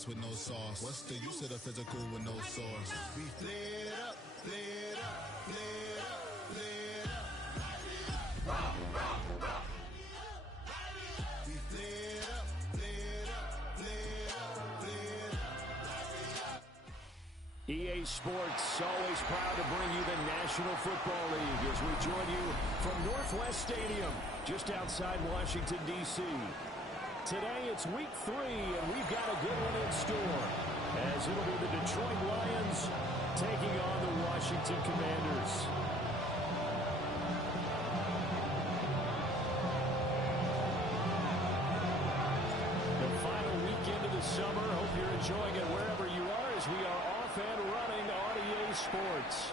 offense with no sauce? What's the use of the physical with no source? We play it up, play it up, play it up, play it up. We play it up, play it up, play it up, play it up. EA Sports, always proud to bring you the National Football League as we join you from Northwest Stadium, just outside Washington, D.C. Today it's week 3, and we've got a good one in store, as it'll be the Detroit Lions taking on the Washington Commanders. The final weekend of the summer. Hope you're enjoying it wherever you are, as we are off and running on EA Sports.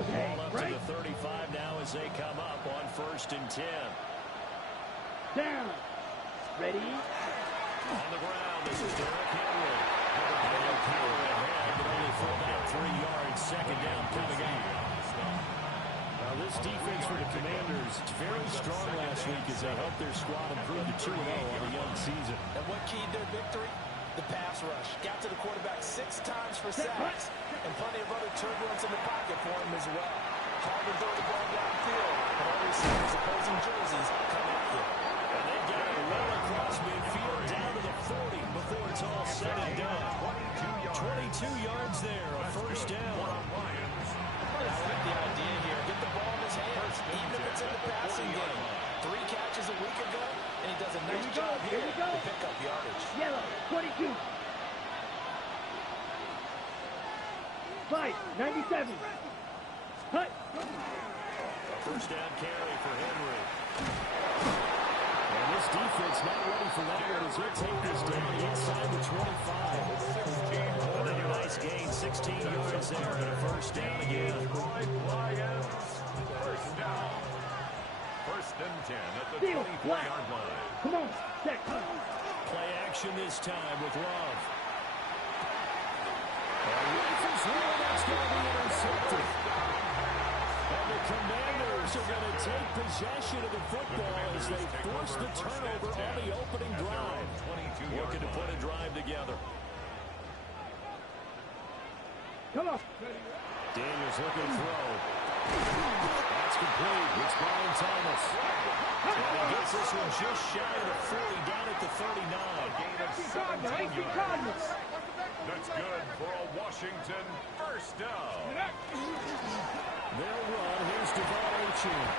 Ball up to the 35 now as they come up on 1st and 10. Down. Ready? On the ground, this is Derrick Henry. Derrick Henry ahead, but only for about 3 yards. Second down coming up. Now this defense for the Commanders, very strong last week as they helped their squad improve to 2-0 on a young season. And what keyed their victory? The pass rush. Got to the quarterback 6 times for sacks, and plenty of other turbulence in the pocket for him as well. Hard to throw the ball downfield, but always see his opposing jerseys come at you. And they've got it well across midfield down to the 40 before it's all said and done. 22 yards there, a first down. I like the idea here. Get the ball in his hands, even if it's in the passing game. 3 catches a week ago, and he does a nice job here to pick up yardage. Yellow, 22. 5, 97. Cut. A first down carry for Henry. And this defense not ready for that one as he'll take this down inside the 25. Another nice gain, 16 yards there, and a first down again. Lions, first down. 1st and 10 at the 24-yard line. Come on, set. Play action this time with Love. And Rifles wheel, that's going to be intercepted. And the Commanders are going to take possession of the football as they force the turnover on the opening drive. Looking to put a drive together. Come on. Daniels looking to throw. That's complete. It's Brian Thomas. And he gets this one just shy of the 40, down at the 39. Gain of 17 yards. That's good for a Washington first down. They'll run. Here's Devon Achane.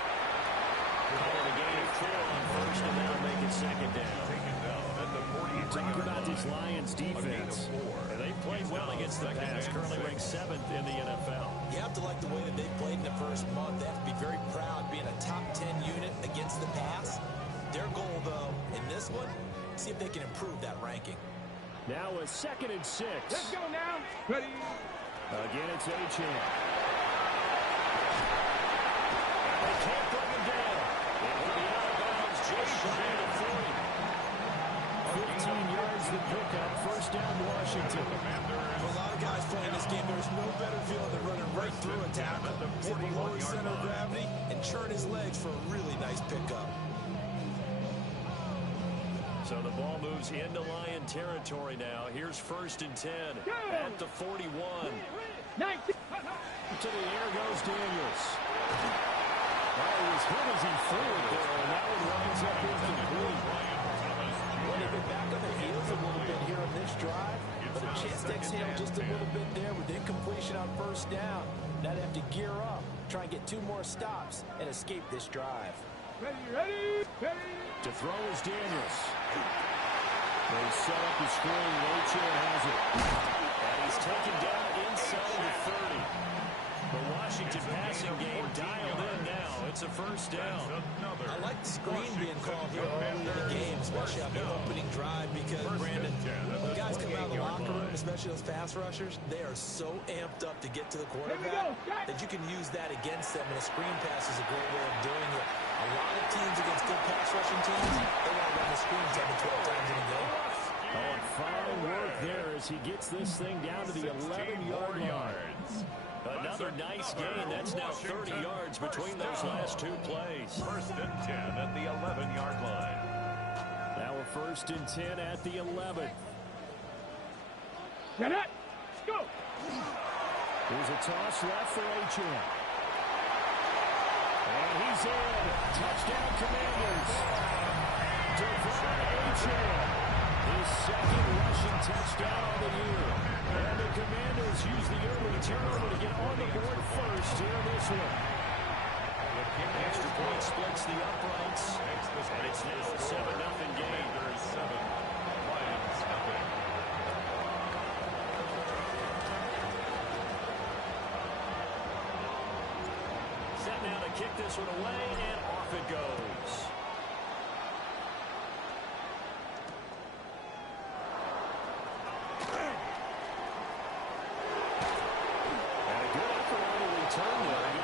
Calling a gain of 4 on first, and that'll make it second down. Taken down at the 40. Talk about this Lions defense. And they played well against the pass, currently ranked 7th in the NFL. You have to like the way that they played in the first month. They have to be very proud being a top 10 unit against the pass. Their goal, though, in this one, see if they can improve that ranking. Now a 2nd and 6. Let's go now. Ready? Again, it's Achane. They can't bring him down. It will be out of bounds just shy of the 40. 15 yards the pickup. First down, Washington. For a lot of guys playing this game, there's no better feeling than running right through a tackle. Zip lower center of gravity and churn his legs for a really nice pickup. So the ball moves into Lion territory now. Here's 1st and 10 at the 41. 19. To the air goes Daniels. Well, he was hit as he threw it there, and that one winds up incomplete. Well, they've been back on their heels a little bit here on this drive, but a chance to exhale just a little bit there with incompletion on first down. Now they have to gear up, try and get 2 more stops, and escape this drive. Ready. To throw is Daniels. They set up the screen. Achane has it. And he's taken down inside the 30. The Washington passing game dialed in now it's a first down. I like the screen being called here early in the game, especially on the opening drive, because, Brandon, when guys come out of the locker room, especially those pass rushers, they are so amped up to get to the quarterback that you can use that against them, and a screen pass is a great way of doing it. A lot of teams against good pass rushing teams, they want to run the screen 10 to 12 times in a game. Oh, and fine work there as he gets this thing down to the 11-yard line. Another nice gain. That's now 30 yards between those last two plays. First and 10 at the 11-yard line. Now a first and 10 at the 11. Set up. Go. Here's a toss left for Achane. And he's in. Touchdown, Commanders. Devon Achane. His second rushing touchdown on the year. And the Commanders use the early turnover to get on the board first here in this one. Extra point splits the uprights. And it's now a 7-0 game. 7, Lions nothing. Set now to kick this one away, and off it goes.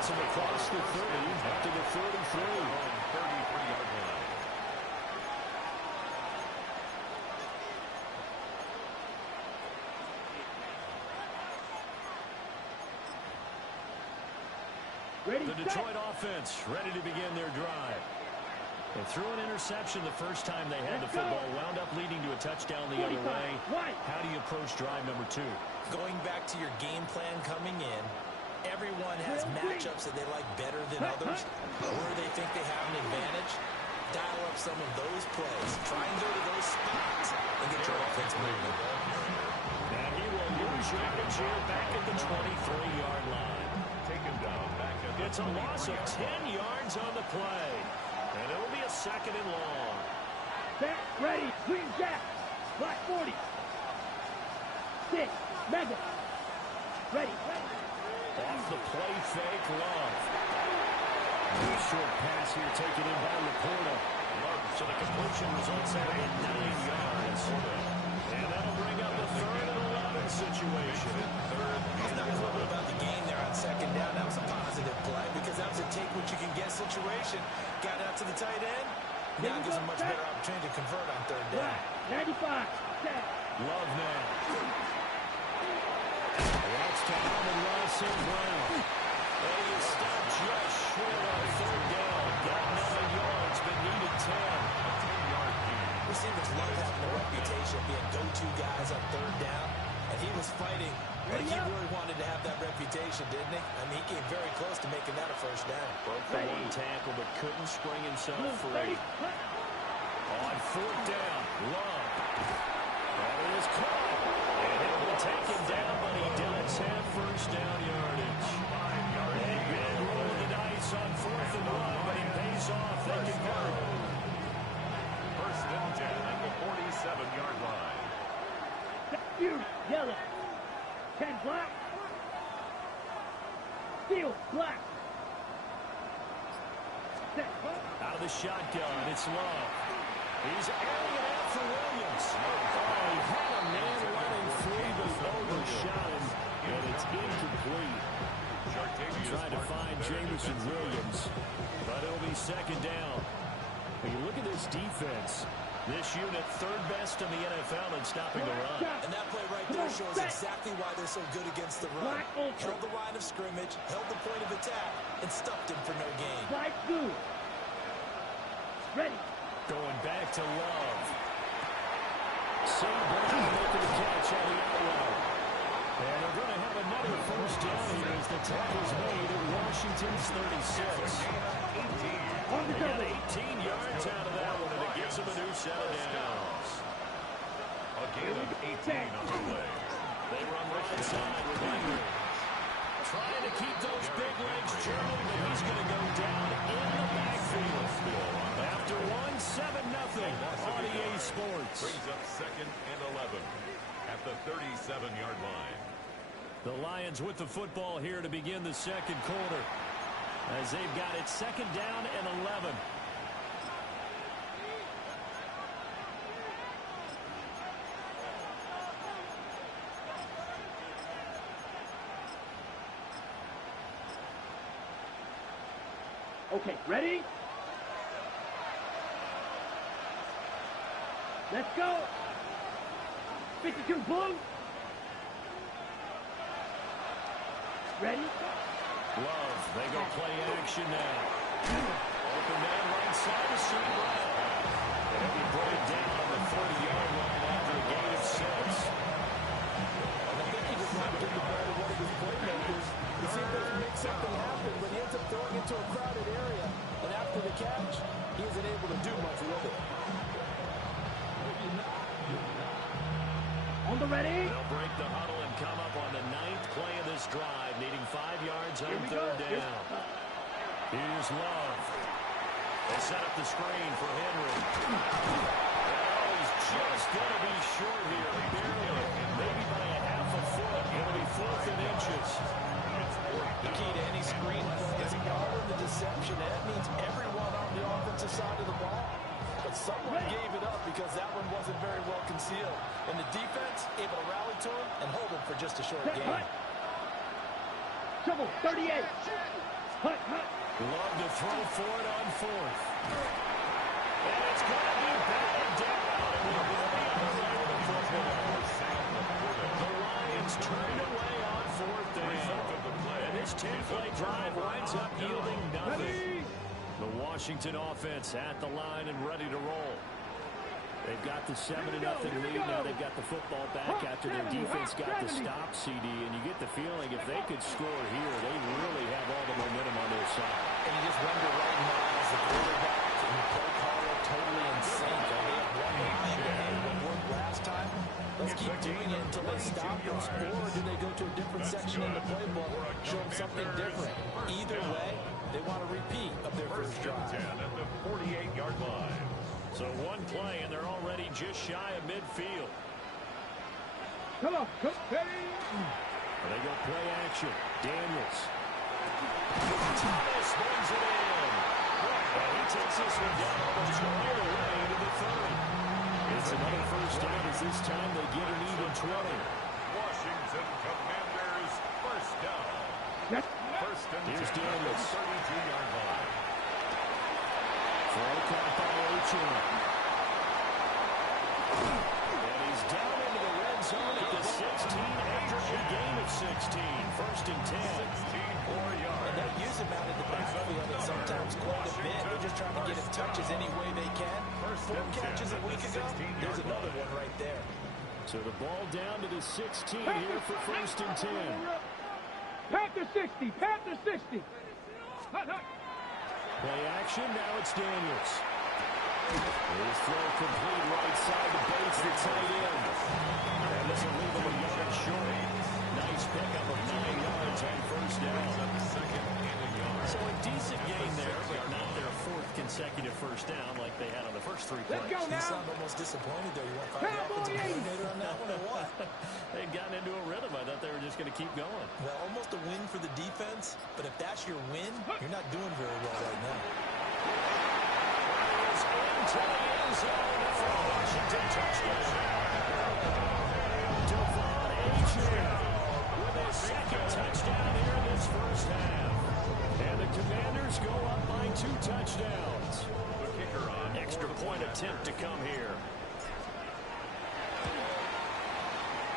Across the 30, up to the 33. 33-yard line. Ready, The Detroit offense ready to begin their drive. They threw an interception the first time they had the football, wound up leading to a touchdown the other way. How do you approach drive number 2? Going back to your game plan coming in, everyone has matchups that they like better than others, where they think they have an advantage. Dial up some of those plays. Try and go to those spots and get your offense moving. And he will lose yardage here back at the 23-yard line. Taken down back at the It's a loss of 10 yards on the play. And it'll be a second and long. Set, ready, clean jack. Black 40. 6, mega. Ready. Off the play fake, Love. Short pass here taken in by Laporta. So the completion results in at 9 yards. And that'll bring up a 3rd and 11 situation. Let's not talk about the game there on second down. That was a positive play because that was a take-what-you-can-get situation. Got out to the tight end. Now it gives a much better opportunity to convert on 3rd down. 95. Set. Love now. That's to Amon-Ra St. Brown. And he is stopped just short on 3rd down. Got 9 yards, but needed 10. Receivers love having a reputation of being go-to guys on 3rd down. And he was fighting. Like he really wanted to have that reputation, didn't he? I mean, he came very close to making that a 1st down. Broke the one tackle, but couldn't spring himself free. On 4th down, Love. That is caught. And he'll be taken down, but he does have 1st down yardage. A big roll of the dice on 4th and 1, but he pays off. They convert. First and 10 at the 47-yard line. Yellow. 10 black. Steel black. Set. Out of the shotgun, it's Love. He's airing it out for Williams. Oh, he had a man running free, but overshot him, and it's incomplete. Trying to find Jameson Williams, but it'll be 2nd down. When you look at this defense, this unit 3rd best in the NFL in stopping the run. And that play right there shows exactly why they're so good against the run. Held the line of scrimmage, held the point of attack, and stuffed him for no gain. Black blue. Ready. Going back to Love. St. Brown making the catch on the outright. And they're going to have another 1st down here as the tackle's made at Washington's 36. He got 18 yards out of that one, and it gives him a new set of downs. A gain of 18 on the play. They run right side with Henry. Trying to keep those big legs churning, but he's going to go down in the backfield. After 1-7-0 on EA Sports. Brings up 2nd and 11 at the 37-yard line. The Lions with the football here to begin the 2nd quarter. as they've got it 2nd down and 11. Okay, ready? Let's go. 52 blue. Ready? Love, they go play action now. Open man right side to St. Brown. And he'll be brought down on the 40-yard line after a gain of 6. I think he just wanted to give the ball to one of his playmakers. He seemed to make something happen, but he ends up throwing it to a crowded area. And after the catch, he isn't able to do much with it. On the ready? They'll break the huddle and come up on the 9th play of this drive, needing 5 yards on 3rd down. Here's Love. They set up the screen for Henry. That is just going to be short here, barely, maybe by a half a foot. It'll be 4th and inches. The key to any screen play is guarding the deception. That means everyone on the offensive side of the ball. But someone gave it up because that one wasn't very well concealed. And the defense able to rally to him and hold him for just a short game. Trouble, 38. Hut. Love to throw for it on 4th. And it's going to be batted down. The Lions turned away on 4th down. And this 10-play drive winds up yielding nothing. The Washington offense at the line and ready to roll. They've got the 7-0 lead. Now they've got the football back after their defense got the stop, CD. And you get the feeling if they could score here, they really have all the momentum on their side. And you just wonder right now as the quarterback and the play caller totally in sync. Are they have one that should have had what worked last time? Let's keep doing it until they stop us. Or do they go to a different section in the playbook, show them something different? Either way, they want a repeat of their first drive. At the 48-yard line. So one play, and they're already just shy of midfield. Come on, ready? They go play action. Daniels. Thomas brings it in. And he takes this one down almost right away into the 30. It's another first down as this time they get an even 20. Washington Commanders first down. Yes. First and 10 Here's at the Daniels. 32-yard line. Throw caught by Ochoa. And he's down into the red zone at the 16 after a gain of 16. First and 10. 64 yards. And they use him out of the backfield and sometimes quite a bit. They're just trying to get him touches any way they can. 4 catches a week ago. There's another one right there. So the ball down to the 16 here for first and 10. Panther 60. Panther 60. Hut. Play action, now it's Daniels. His throw complete right side to Bates, the tight end. That doesn't leave him a yard short. Nice pickup of 9 yards on first down. So a decent gain there, but not their 4th consecutive first down like they had on the first 3 plays. Let's go You now. sound almost disappointed there. You want to find the offensive coordinator on that one or what? They'd gotten into a rhythm. I thought they were just going to keep going. Well, almost a win for the defense, but if that's your win, you're not doing very well right now. Is into the end zone for a Washington touchdown. Devon Achane with his 2nd touchdown here in this first half. And the Commanders go up by 2 touchdowns. The kicker on. Extra point attempt to come here.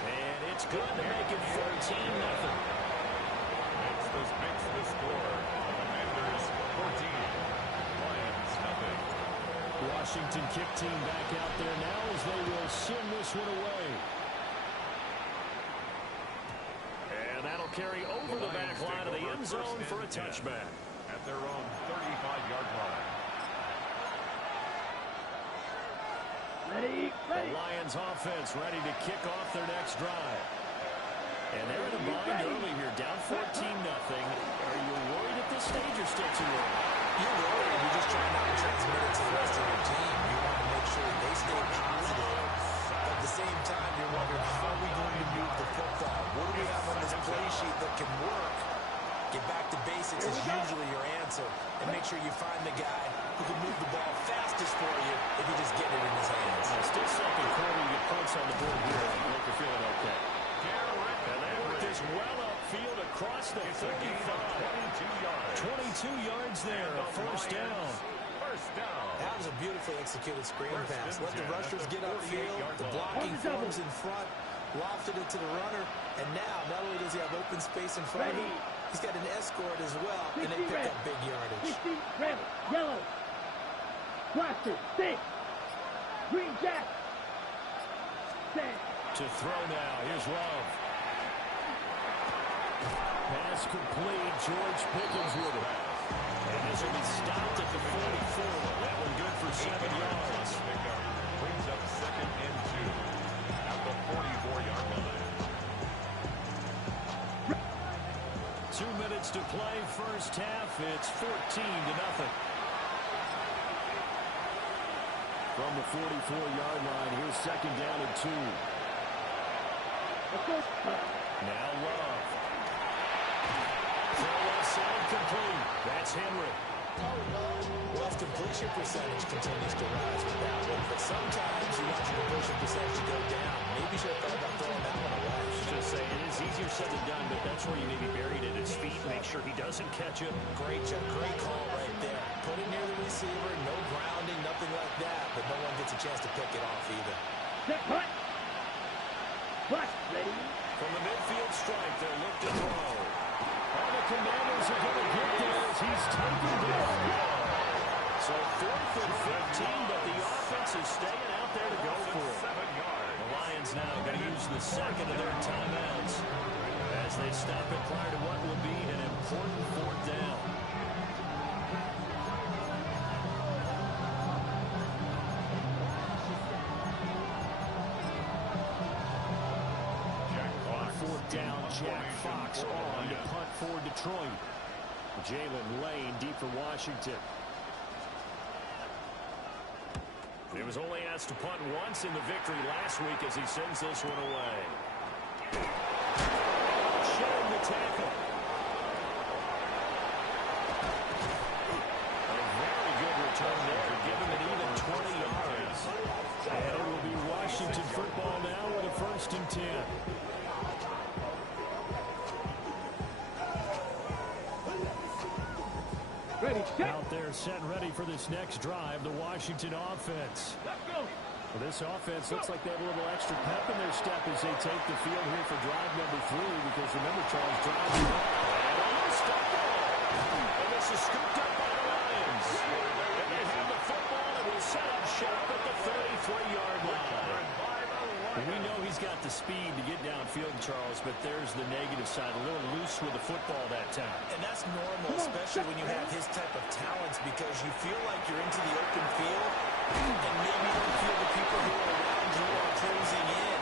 And it's good to make it 14-0. Makes the score. Commanders 14. Lions nothing. Washington kick team back out there now as they will send this one away. And that'll carry over the back line of the end zone for a touchback. At their own 35-yard line. Ready. The Lions offense ready to kick off their next drive. And they're in a bind early here, down 14-0. Are you worried at this stage or still too early? You're worried. You're just trying not to transmit it to the rest of your team. You want to make sure they stay positive. But at the same time, you're wondering, how are we going to move the football? What do we have on this play sheet that can work? Get back to basics is usually your answer. And make sure you find the guy who can move the ball fastest for you if you just get it in his hands. Still second quarter, you get points on the board here. I think you're feeling okay. And that work is well upfield across the 45. 22 yards. 22 yards there, a first down. First down. That was a beautifully executed screen pass. Let the rushers get upfield. The blocking forms in front. Lofted it to the runner. And now, not only does he have open space in front of him, he's got an escort as well. And they pick up big yardage. 60, red, yellow. Blaster, 6. Green jack. 10. To throw now, here's Love. Pass complete, George Pickens with it. And this will be stopped at the 44. That one good for 7 yards. Brings up 2nd and 2 at the 44-yard line. 2 minutes to play, first half. It's 14-0. From the 44-yard line, here's 2nd down and 2. Now Love. Throw left side complete. That's Henry. Well, his completion percentage continues to rise with that one, but sometimes you want your completion percentage to go down. Maybe you should have thought about throwing that one away. Just say it is easier said than done, but that's where you may be buried at his feet. Make sure he doesn't catch it. Great job, great call right there. Put it near the receiver, no grounding, nothing like that, but no one gets a chance to pick it off either. Set, punt. Punt, ready. From the midfield strike, they'll look to throw. All the Commanders are going to get there as he's taken down. So 4th and 15, but the offense is staying out there to go for it. 7 yards. The Lions now going to use the second of their timeouts as they stop it prior to what will be an important 4th down. On 4th down, Jack Fox on to punt for Detroit. Jalen Lane deep for Washington. He was only asked to punt once in the victory last week as he sends this one away. Shedding the tackle. A very good return there to give him an even 20 yards. And it will be Washington football now with a 1st and 10. Ready, set. Out there set ready for this next drive, the Washington offense. Let's go. Well, this offense looks like they have a little extra pep in their step as they take the field here for drive number 3, because remember, Charles, drive and almost up there. And this is scooped up by the Lions. And they have the football and will set up shop at the 33-yard line. And we know he's got the speed to get downfield, Charles, but there's the negative side, a little loose with the football that time. And that's normal, especially when you have his type of talents, because you feel like you're into the open field and maybe you don't feel the people who are around you are closing in.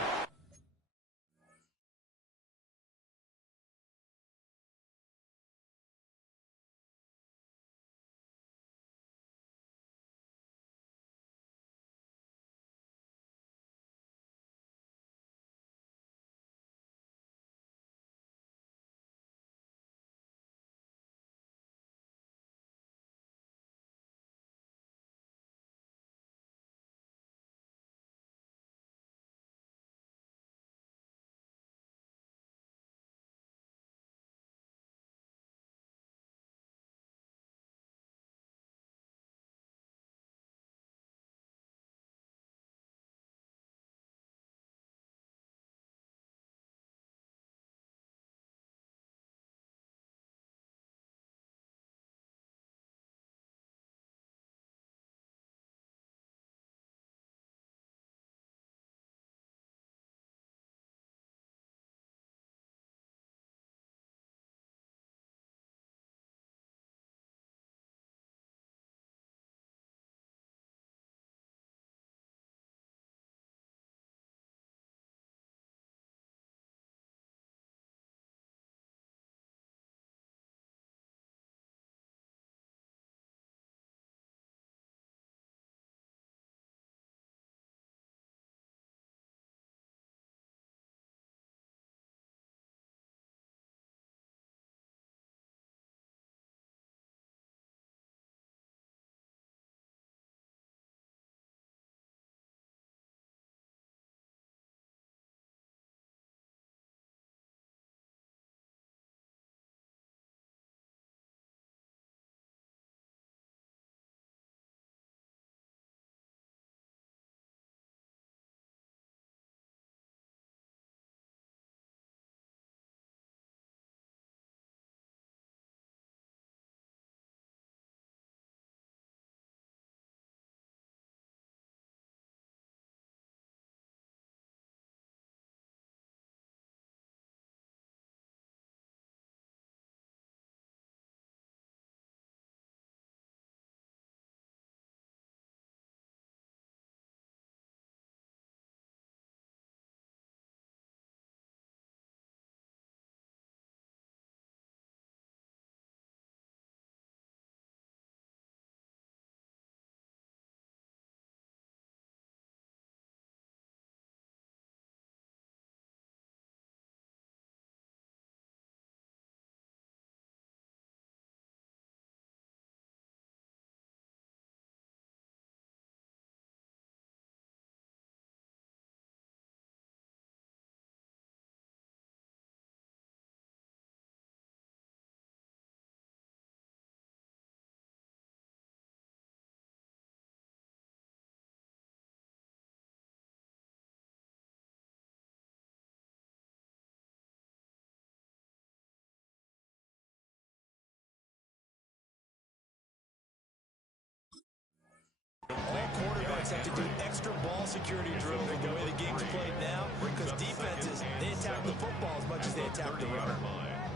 quarterbacks have to do extra ball security drills with the way the game's played now, because defenses, they attack the football as much as they attack the runner.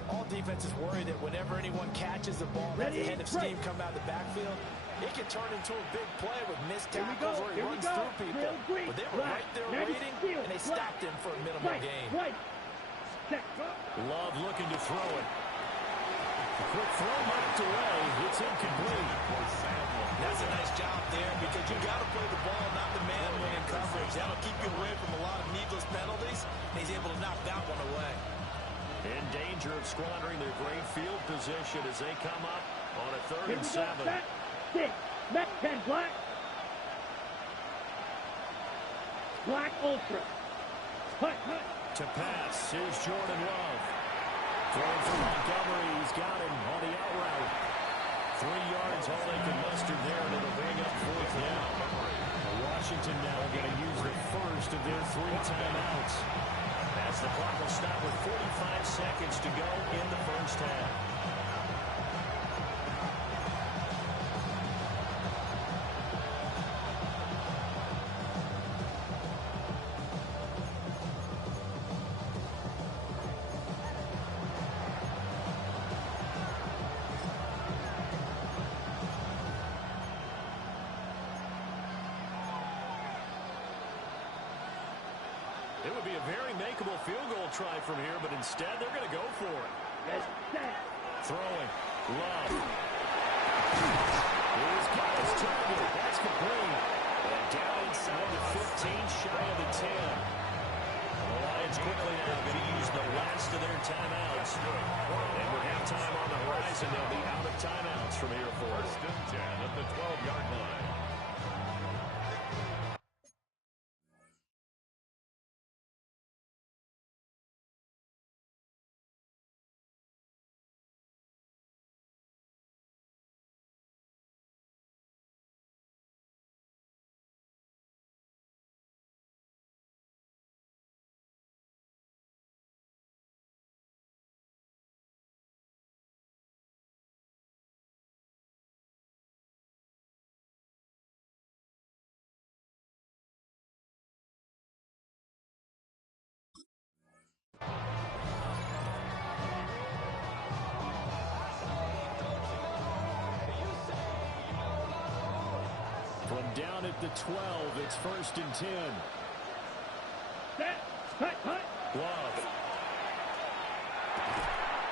All defenses worry that whenever anyone catches the ball, that's the head of steam come out of the backfield, it can turn into a big play with missed tackles or he runs through people. But they were right there waiting, and they stopped him for a minimal gain. Love looking to throw it. A quick throw knocked away. It's incomplete. That's a nice job there, because you got to play the ball, not the man when in coverage. That'll keep you away from a lot of needless penalties, and he's able to knock that one away. In danger of squandering their great field position as they come up on a 3rd and 7. 6. Met 10 black. Black ultra. Hut. To pass is Jordan Love. Throwing for Montgomery. He's got him on the out route. 3 yards, all they can muster there, and it'll bring up 4th down. Washington now going to use the first of their 3 timeouts, as the clock will stop with 45 seconds to go in the first half. It would be a very makeable field goal try from here, but instead they're going to go for it. Throwing. Love. He's got his target. That's complete. And down inside the 15, shy of the 10. The Lions quickly now going to use the last of their timeouts. And with halftime on the horizon, they'll be out of timeouts from here forward. 1st and 10 at the 12-yard line. From down at the 12, it's 1st and 10. Love.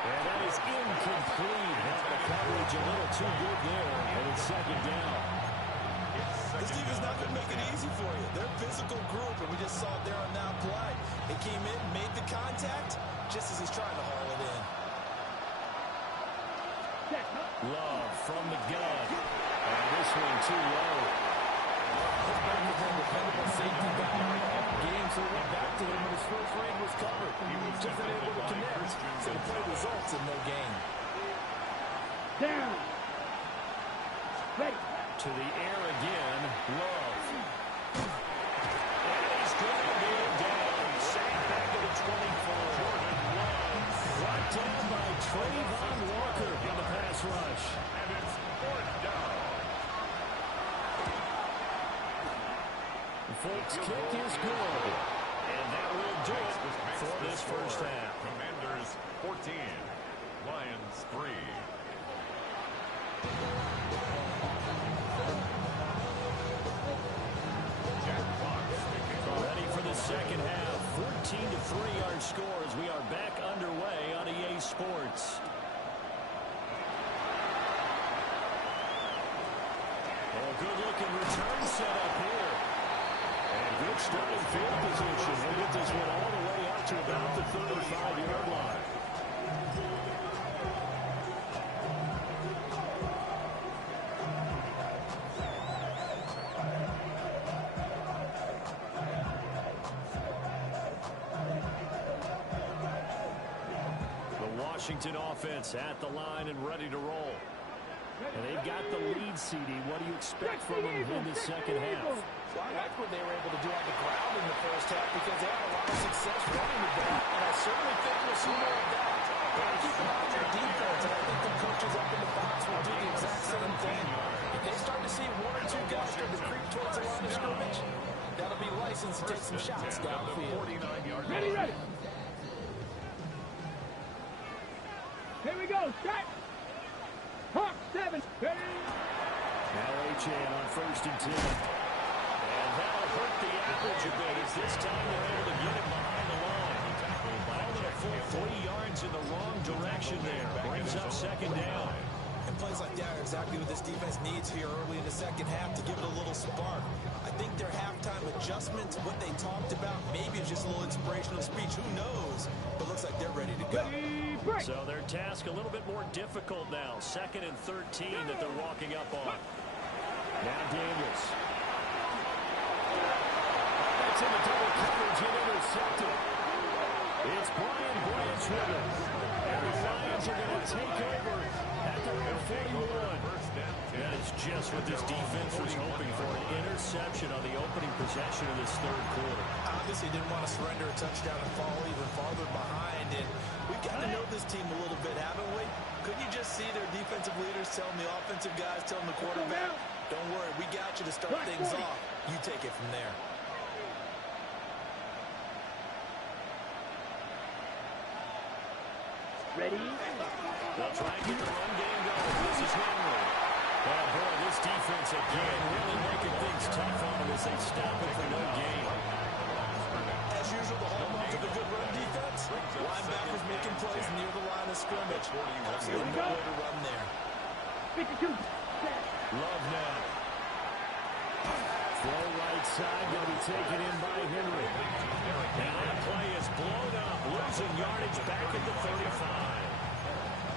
And that is incomplete. The coverage a little too good there, and it's 2nd down. This defense not going to make it easy for you. They're a physical group, and we just saw it there on that play. They came in, made the contact, just as he's trying to haul it in. Love from the gun. And this one too low. His back was a dependable safety back game, so he went back to him when his first read was covered. He was just unable to connect, so the play results in no gain. Down. Ready. To the air again. Love. And he's going to be down. Sacked back to the 24. Jordan Love. Brought down by Trayvon Walker on the pass rush. And it's 4th down. The Folks' kick is good. And that will do it for this first half. Commanders 14, Lions 3. Jack Fox Ready for the second half. 14-3 our score as we are back underway on EA Sports. Oh, good-looking return set up here. And good starting field position. We'll get this one all the way up to about the 35-yard line. Washington offense at the line and ready to roll. And they've got the lead, CD. What do you expect from them in the second half? Well, I like what they were able to do on the ground in the first half because they had a lot of success running the ball, and I certainly think we'll see more of that. Got to keep an eye on their defense, and I think the coaches up in the box will do the exact same thing. If they start to see 1 or 2 guys start to creep towards the line of scrimmage, some shots downfield. 49-yard Ready, line. ready. Here we go. Set. Hawk 7. Ready. Now Achane on 1st and 10. And that'll hurt the average a bit as this time they're able to get it behind the line. Ball at a full 3 yards in the wrong direction there. Brings up 2nd down. And plays like that are exactly what this defense needs here early in the second half to give it a little spark. I think their halftime adjustments, what they talked about, maybe it's just a little inspirational speech. Who knows? But looks like they're ready to go. Ready, break. So their task a little bit more difficult now. 2nd and 13 that they're walking up on. Now Daniels. That's in the double coverage and intercepted. It's Brian Branch with it. And the Lions are going to take over at the own 41. That is just what this defense was hoping for. An interception on the opening possession of this 3rd quarter. Obviously didn't want to surrender a touchdown and fall even farther behind. And we've got to know this team a little bit, haven't we? Couldn't you just see their defensive leaders telling the offensive guys, telling the quarterback, don't worry, we got you to start things off. You take it from there. Ready. They'll try and get the run game going. This is Henry. And boy, this defense again really making things tough on them as they stop it for no gain. As usual, the hallmark of a good run defense, linebackers making plays near the line of scrimmage. Absolutely no way to run there. 52. Set. Love now. Throw right side, going to be taken in by Henry. And that play is blown up, losing yardage back at the 35.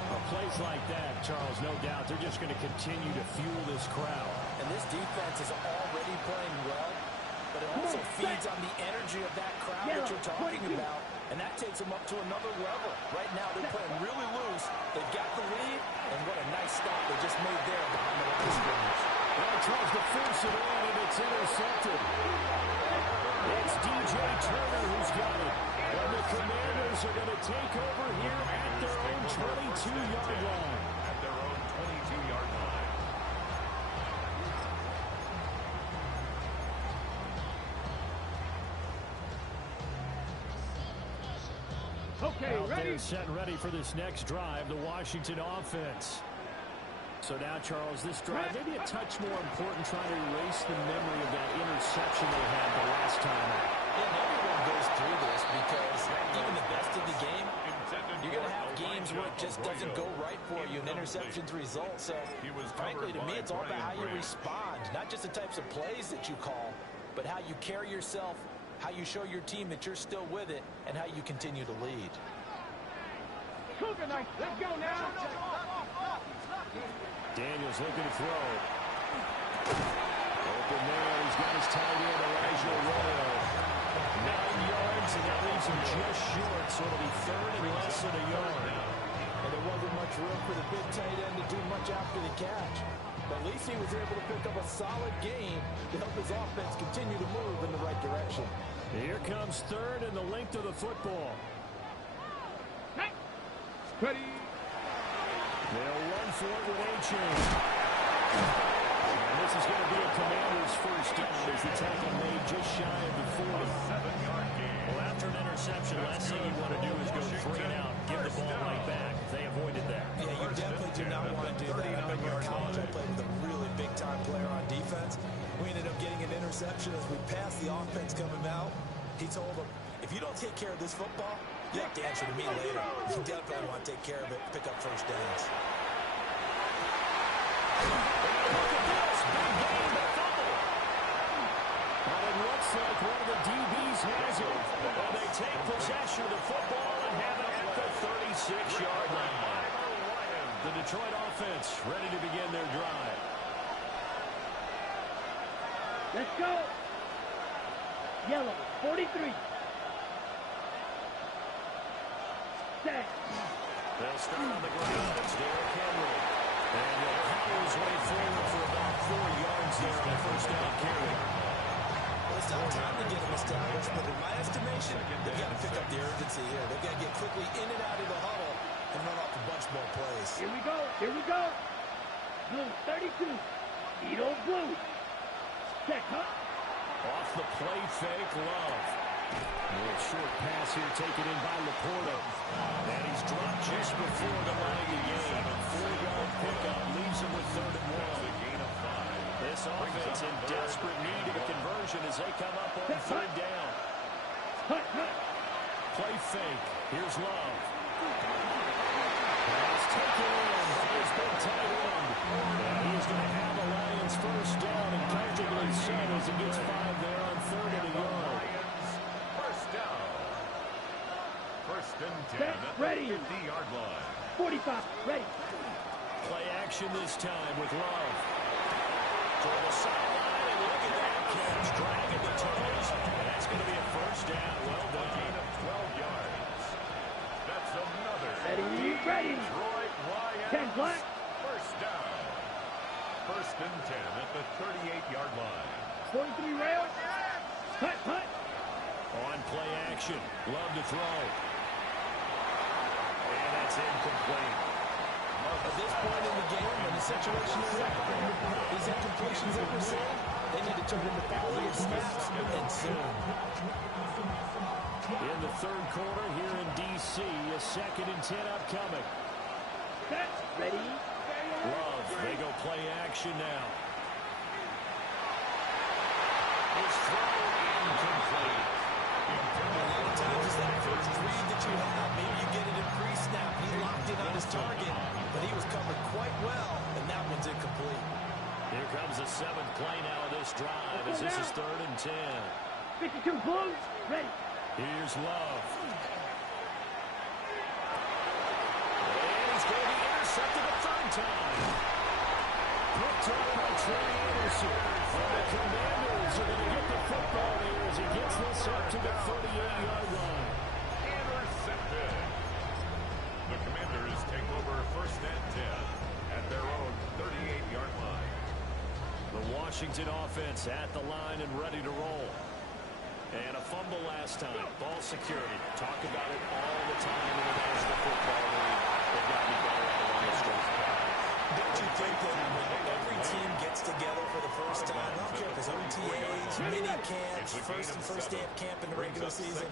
A place like that, Charles, no doubt, they're just going to continue to fuel this crowd. And this defense is already playing well, but it also feeds on the energy of that crowd that you're talking about, and that takes them up to another level. Right now, they're playing really loose. They've got the lead, and what a nice stop they just made there behind the line of scrimmage. Well, tries to force it in, and it's intercepted. It's DJ Turner who's got it. And the Commanders are going to take over here at their own 22-yard line. At their own 22-yard line. Okay, Out ready. there, set and ready for this next drive, the Washington offense. So now, Charles, this drive maybe a touch more important, trying to erase the memory of that interception they had the last time out. Yeah, and everyone goes through this because even the best of the game, you're going to have games where it just doesn't go right for you, and interceptions result. So, frankly, to me, it's all about how you respond, not just the types of plays that you call, but how you carry yourself, how you show your team that you're still with it, and how you continue to lead. Cougar Knights, let's go now. Daniels looking to throw. Open there. He's got his tight end, Elijah Arroyo. 9 yards, and that leaves him just short, so it'll be 3rd and less than a yard. And there wasn't much room for the big tight end to do much after the catch. But at least he was able to pick up a solid gain to help his offense continue to move in the right direction. Here comes 3rd and the length of the football. Ready. They'll run for it with Achane. And this is going to be a Commander's first down as the tackle made just shy of the 40. 7-yard gain. Well, after an interception, last thing you want to do is go 3 and out, give the ball right back. They avoided that. Yeah, you definitely do not want to do that. I remember in college I played with a really big-time player on defense. We ended up getting an interception as we passed the offense coming out. He told him, if you don't take care of this football, you have to answer to me later. You definitely want to take care of it, pick up first downs. Look at this, big game, a fumble. And it looks like one of the DBs has it. And they take possession of the football and have it at the 36-yard line. The Detroit offense ready to begin their drive. Let's go. Yellow, 43. Set. They'll start on the ground. It's Derrick Henry. And he'll power his way forward for about 4 yards there on the first down carry. Well, it's not time to get them established, but in my estimation, they've got to pick up the urgency here. They've got to get quickly in and out of the huddle and run off a bunch more plays. Here we go. Here we go. Blue 32. Edo Blue. Check, huh? Off the play fake, Love. A little short pass here taken in by Laporta. And he's dropped just before the line of the game. A 4-yard pickup leaves him with 3rd and 1. This offense in desperate need of a conversion as they come up on 3rd down. Play fake. Here's Love. Pass taken in by his big tight end. And he's going to have the Lions 1st down and comfortably so as he gets 5 there on 3rd and a yard. First down. 1st and 10 Set, at the ready. 50-yard line. 45, ready. Play action this time with Love. Toward the sideline, and look at that catch. Dragging the toes. And that's going to be a 1st down. Well done. Gain of 12 yards. That's another. Ready. Detroit Lions. 10 black. 1st down. 1st and 10 at the 38-yard line. 43 rail. Hut. On play action. Love to throw. And that's incomplete. At this point in the game, in the situation they're in, these incompletions that we're seeing, they need to turn into quality of snaps and soon. In the 3rd quarter here in D.C., a 2nd and 10 upcoming. Set, ready. Love, they go play action now. His throw incomplete. A lot of times it's that first read that you have. Maybe you get it in pre-snap. He locked in on his target, but he was covered quite well, and that one's incomplete. Here comes the 7th play now of this drive as this is 3rd and 10. 52 blues, ready. Here's Love. And he's going to be intercepted a 3rd time. Picked up by Trey Anderson. And the Commanders are going to get the football here as he gets this up to the 38-yard line. Intercepted. The Commanders take over 1st and 10 at their own 38-yard line. The Washington offense at the line and ready to roll. And a fumble last time. Ball security. Talk about it all the time in the National Football League. They've got to be better at it on this one. Don't you think that when every team gets together for the first time, I don't care if it's OTAs, mini camps, first day of camp in the regular season,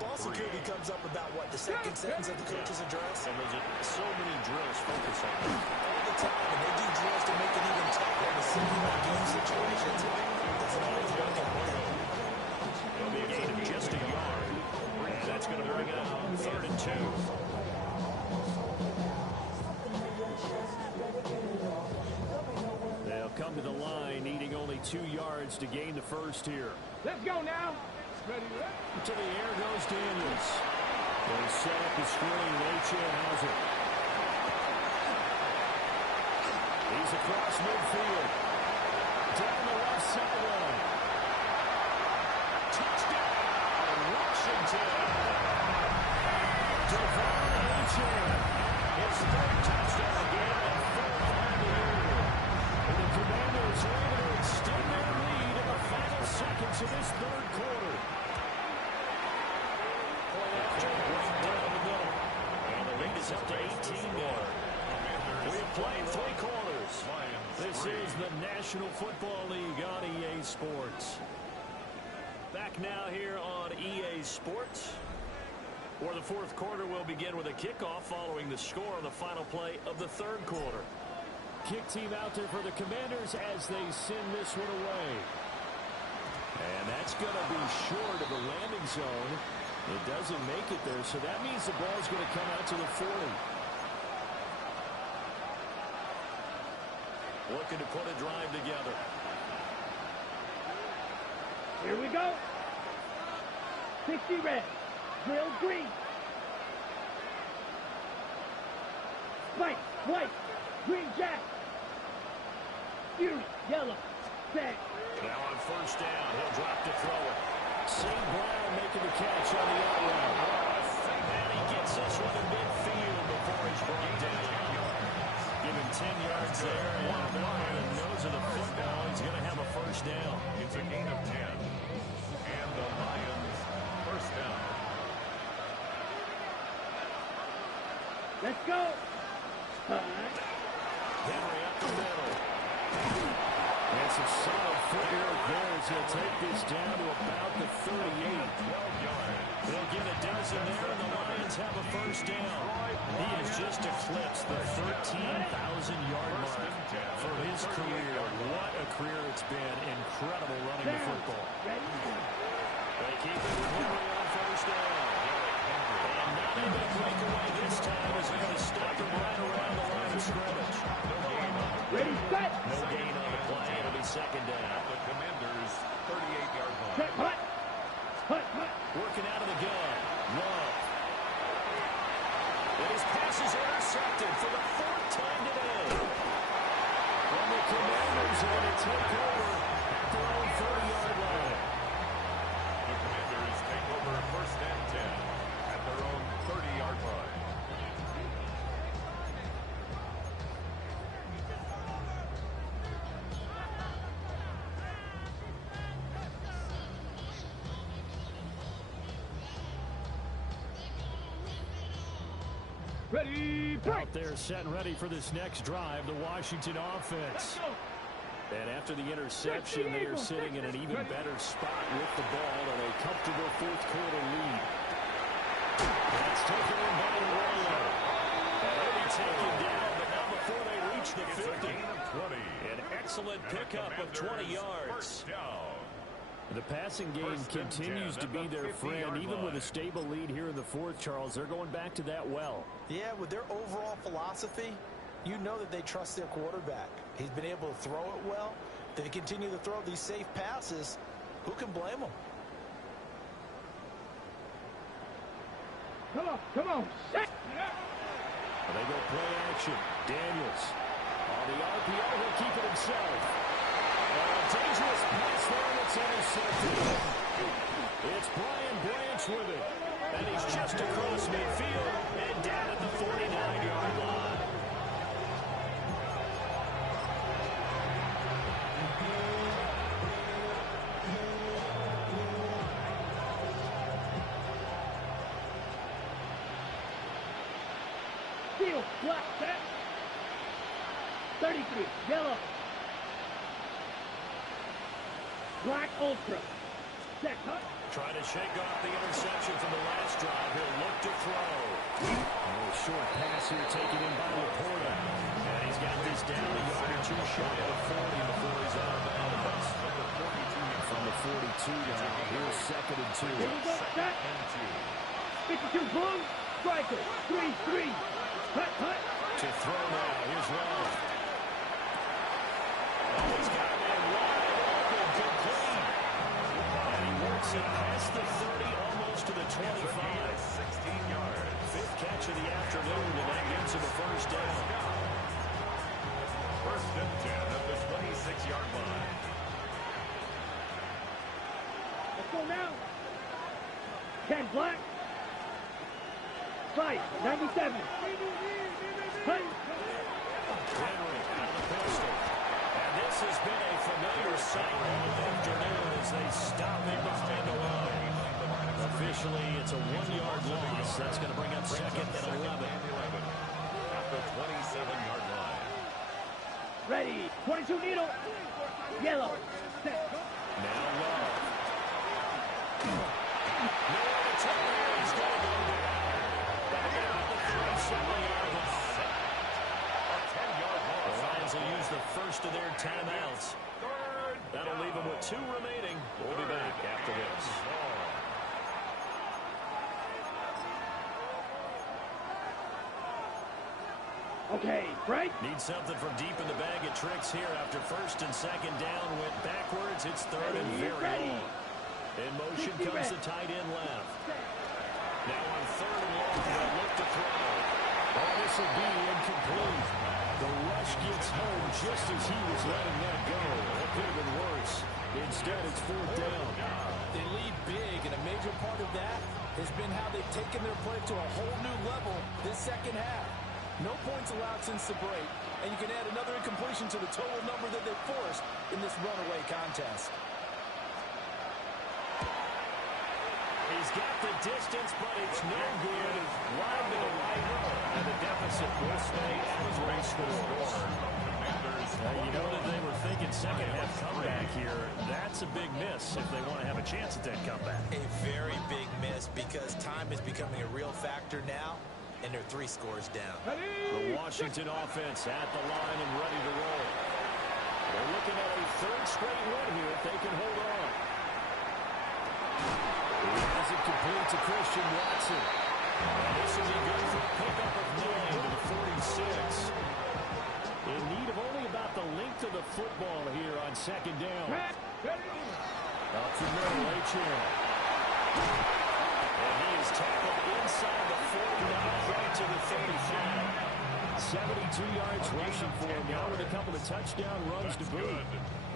ball security comes up about what, the 2nd sentence of the coach's address? And there's so many drills focused on that. All the time, and they do drills to make it even tougher in the single game situations. It doesn't always work out. It'll be a gain of just a yard. And that's going to bring it out 3rd and 2. They'll come to the line, needing only 2 yards to gain the 1st here. Let's go now. Ready. To the air goes Daniels. They set up the screen. Achan has it. He's across midfield. Down the left sideline. Touchdown, Washington. Devon Achan. His 3rd touchdown again and 4th on the year. And the Commanders are able to extend their lead in the final seconds of this 3rd quarter. Play action right down the middle. And the lead is up to 18 there. We've played 3 quarters. This is the National Football League on EA Sports. Back now here on EA Sports, where the 4th quarter will begin with a kickoff following the score on the final play of the 3rd quarter. Kick team out there for the Commanders as they send this one away. And that's going to be short of the landing zone. It doesn't make it there, so that means the ball's going to come out to the 40. Looking to put a drive together. Here we go. 60 red. Drill green. Spike, white, green jack. Fury, yellow, set. Now on 1st down, he'll drop to throw it. St. Brown making the catch on the out route. And he gets this one in midfield before he's brought down. Give him 10 yards there, and on the nose of the football, he's going to have a 1st down. It's a gain of 10. And the Lions 1st down. Let's go. Henry up the middle. And some solid footwork there as he'll take this down to about the 38. They'll get a dozen there, and the Lions have a first down. He has just eclipsed the 13,000-yard mark for his career. What a career it's been. Incredible running the football. They keep it with Henry on first down. And not able to break away this time as they're going to stop him right around the line of scrimmage. Ready, set. No gain on the play. It'll be second down. The Commanders' 38-yard line. Set, hut. Hut, hut. Working out of the gun. Love. And his pass is intercepted for the fourth time today. And the Commanders are going to take over at their own 30-yard line. The Commanders take over first and 10 at their own 30-yard line. Ready, break. Out there set and ready for this next drive, the Washington offense. And after the interception, they are sitting in an even better spot with the ball and a comfortable fourth-quarter lead. That's taken in by Arroyo. And they'll be taken down, but not before they reach the 50. An excellent pickup of 20 yards. The passing game continues to be their friend. Even with a stable lead here in the fourth, Charles, they're going back to that well. Yeah, with their overall philosophy, you know that they trust their quarterback. He's been able to throw it well. They continue to throw these safe passes. Who can blame them? Come on, set. They go play action. Daniels. On the RPO, he'll keep it himself. Dangerous pass there, and it's intercepted. It's Brian Branch with it. And he's just across midfield and down at the 49-yard line. Field, black, set. 33, yellow. Black ultra. Set, hut. Trying to shake off the interception from the last drive. He'll look to throw. A short pass here taken in by Laporta. And he's got this down a yard or two shy of 40 before he's out of bounds. From the 42 now, here's second and 2. Here we go, set. 52 blue. Striker, 3-3. Hut, hut. To throw now, here's Love. Oh, he's got a man wide open, complete. And he works it past the 30, almost to the 25. 16 yards. Fifth catch of the afternoon, and that gives him a first down. First and 10 at the 26-yard line. Let's go now. 10 black. 5, 97. Hut. Henry out of the pistol. And this has been a familiar sight all afternoon as they stop him behind the line. Officially, it's a 1-yard loss. That's going to bring up second and 11. At the 27-yard line. Ready. 22 needle. Yellow. Set. Now Love. Nowhere to turn here. He's going to go down. Back out of the 37-yard line. A 10-yard The loss. Lions will use the first of their timeouts. That'll leave them with 2 remaining. We'll be back after this. Okay, break. Need something from deep in the bag of tricks here after first and second down went backwards. It's third and very long. In motion comes the tight end left. Now on third and long, they'll look to throw. Oh, this will be incomplete. The rush gets home just as he was letting that go. It could have been worse. Instead, it's fourth down. They lead big, and a major part of that has been how they've taken their play to a whole new level this second half. No points allowed since the break, and you can add another incompletion to the total number that they forced in this runaway contest. He's got the distance, but it's no good. Wide to the right, and the deficit will stay as we score. You know that they were thinking second half comeback here, that's a big miss if they want to have a chance at that comeback. A very big miss because time is becoming a real factor now, and they're 3 scores down. The Washington offense at the line and ready to roll. They're looking at a 3rd straight win here if they can hold on. He has it complete to Christian Watson. And this will be good for a pickup of 9 to the 46. In need of only about the length of the football here on 2nd down. Up the middle, Achane. And he is tackled inside the 40, right to the 35. 72 yards rushing for him now with a couple of touchdown runs to boot.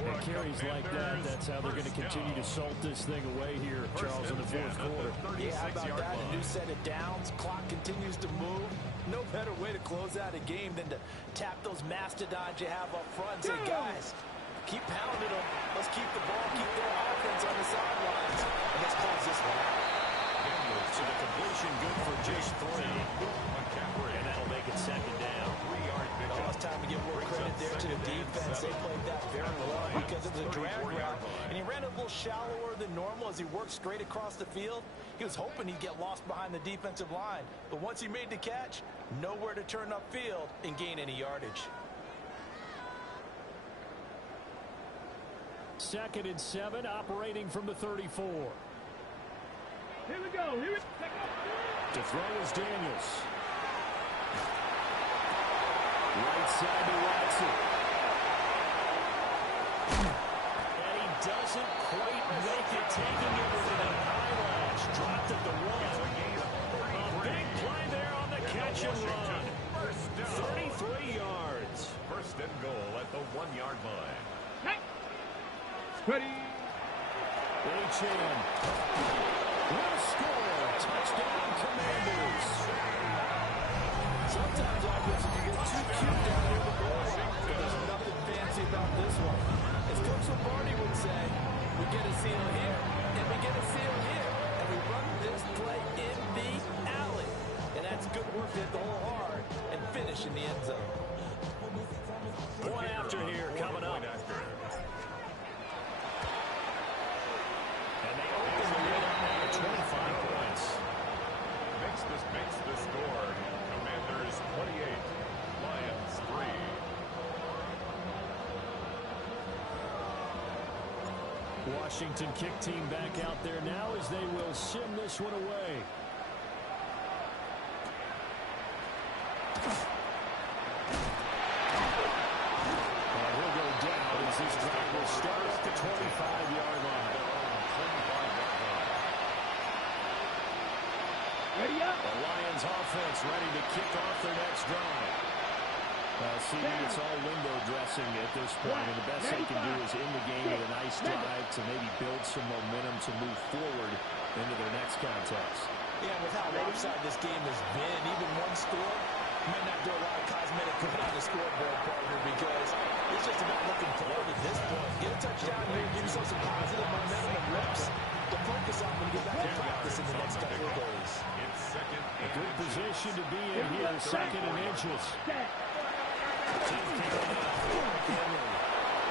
And carries like that, that's how they're going to continue to salt this thing away here, Charles, in the 4th quarter. Yeah, how about that? A new set of downs. Clock continues to move. No better way to close out a game than to tap those mastodons you have up front and say, guys, keep pounding them. Let's keep the ball, keep their offense on the sidelines. And let's close this one out. So the completion good for just 3. And that'll make it 2nd down. Well, it's time to give more credit there to the defense. They played that very well because it was a drag route. And he ran a little shallower than normal as he worked straight across the field. He was hoping he'd get lost behind the defensive line. But once he made the catch, nowhere to turn upfield and gain any yardage. 2nd and 7, operating from the 34. Here we go. Here we go. To throw is Daniels. Right side to Watson. And he doesn't quite make it, taking it with an eyelash. Dropped at the 1. A big play there on the catch and run. 33 yards. 1st and goal at the 1-yard line. Ready. Achane will score. Touchdown, Commanders. Sometimes offenses can get too cute down here with the ball. But there's nothing fancy about this one. As Coach Lombardi would say, we get a seal here, and we get a seal here. And we run this play in the alley. And that's good work to hit the hole hard and finish in the end zone. Point after here coming up. And they open the lead up now to 25 points. Makes the score. Commanders 28, Lions 3. Washington kick team back out there now as they will send this one away. And he'll go down as this drive will start at the 25-yard line. Ready up. The Lions offense ready to kick off their next drive. See, it's all window dressing at this point, and the best they can do is end the game with a nice drive to maybe build some momentum to move forward into their next contest. Yeah, with how lopsided this game has been, even one score might not do a lot of cosmetic good on the scoreboard, partner, because it's just about looking forward at this point. Get a touchdown here, give yourself some positive momentum and reps to focus on when you get back to practice in the next couple of days. A good position to be in here, 2nd and inches.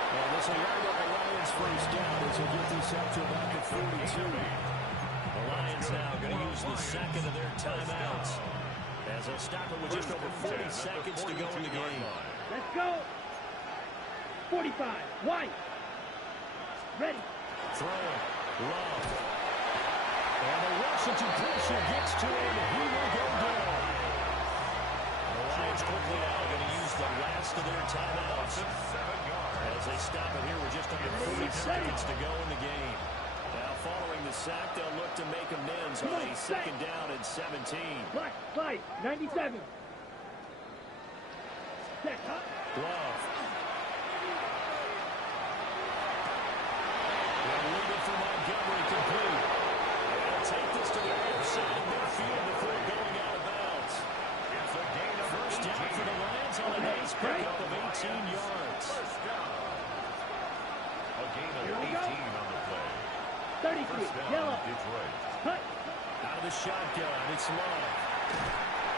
Well, this will yard up the Lions first down as they get this up to about the 42. The Lions now going to use the 2nd of their timeouts as they'll stop it with just over 40 seconds to go in the game. Let's go. 45. White. Ready. Throwing. Love. And the Washington pressure gets to him, and he will go down. The Lions quickly now going to use the last of their timeouts as they stop it here with just under 40 seconds to go in the game. Now, following the sack, they'll look to make amends on a 2nd down and 17. Black, fight, 97. Set, huh? Love. And lead it for Montgomery complete. They'll take this to the outside midfield before going out of bounds. It's a gain of First down for the Lions on a nice pickup of 18 yards. First down. A gain of 18 on the play. 33. First down, Yellow. Detroit. Cut. Out of the shotgun, it's Love.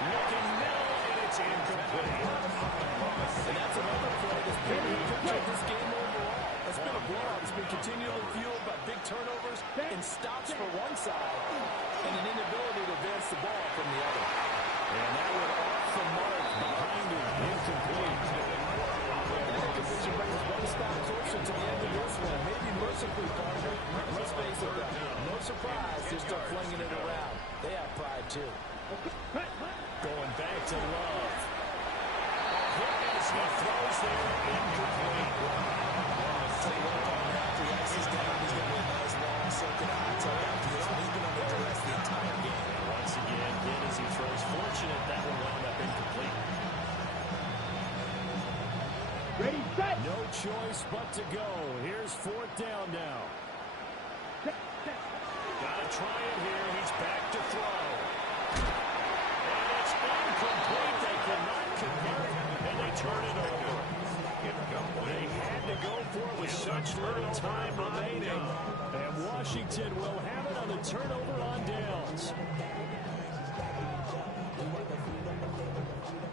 Looking middle, and it's incomplete. And that's another play that's pretty good for this game overall. continually fueled by big turnovers and stops for one side and an inability to advance the ball from the other. And that one off the mark behind him, incomplete. That incompletion brings us one stop closer to the end of this one. Maybe mercifully, partner. Let's face it, no surprise they start flinging it around. They have pride, too. Going back to Love. As he throws there, incomplete. Tell you what, partner, after he ices down, he's going to be a nice long circuit high toe after this one. He's been under duress the entire game. And once again, did as he throws. Fortunate that one wound up incomplete. Ready, set. No choice but to go. Here's fourth down now. Gotta try it here. He's back to throw. And it's incomplete. They cannot convert, and they turn it over. They had to go for it with such little time remaining. And Washington will have it on the turnover on downs.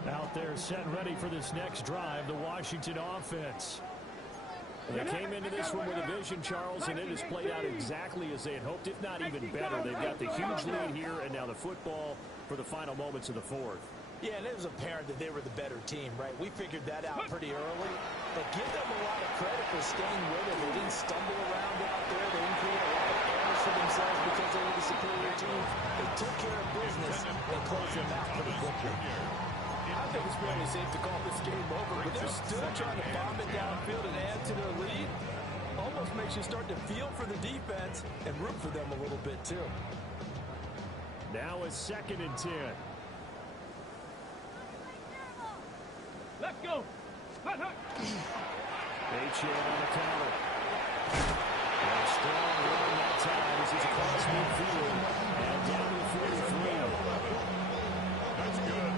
Out there set ready for this next drive, the Washington offense. They came into this one with a vision, Charles, and it has played out exactly as they had hoped, if not even better. They've got the huge lead here, and now the football for the final moments of the fourth. Yeah, and it was apparent that they were the better team, right? We figured that out pretty early. But give them a lot of credit for staying with it. They didn't stumble around out there. They didn't create a lot of errors for themselves because they were the superior team. They took care of business and closed them out for the victory. I think it's fairly safe to call this game over, but they're still trying to bomb it downfield and add to their lead. Almost makes you start to feel for the defense and root for them a little bit, too. Now it's 2nd and 10. Let's go. Hut, hut. Achane on the counter. And a strong run that time as he's across midfield and down to the 43. That's good.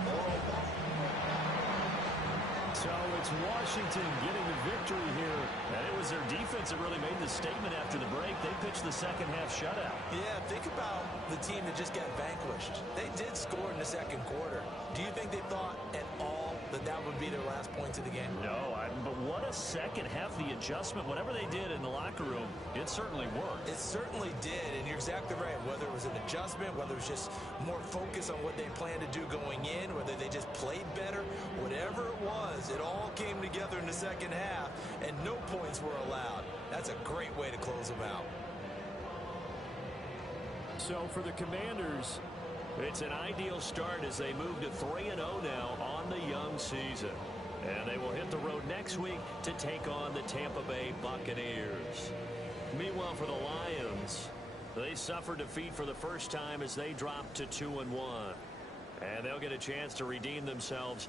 So it's Washington getting the victory here. And it was their defense that really made the statement after the break. They pitched the second half shutout. Yeah, think about the team that just got vanquished. They did score in the second quarter. Do you think they thought at all that that would be their last points of the game? No, but what a second half. The adjustment, whatever they did in the locker room, it certainly worked. It certainly did, and you're exactly right. Whether it was an adjustment, whether it was just more focus on what they planned to do going in, whether they just played better, whatever it was, it all came together in the second half, and no points were allowed. That's a great way to close them out. So for the Commanders, It's an ideal start as they move to 3-0 now on the young season. And they will hit the road next week to take on the Tampa Bay Buccaneers. Meanwhile, for the Lions, they suffered defeat for the first time as they dropped to 2-1. And they'll get a chance to redeem themselves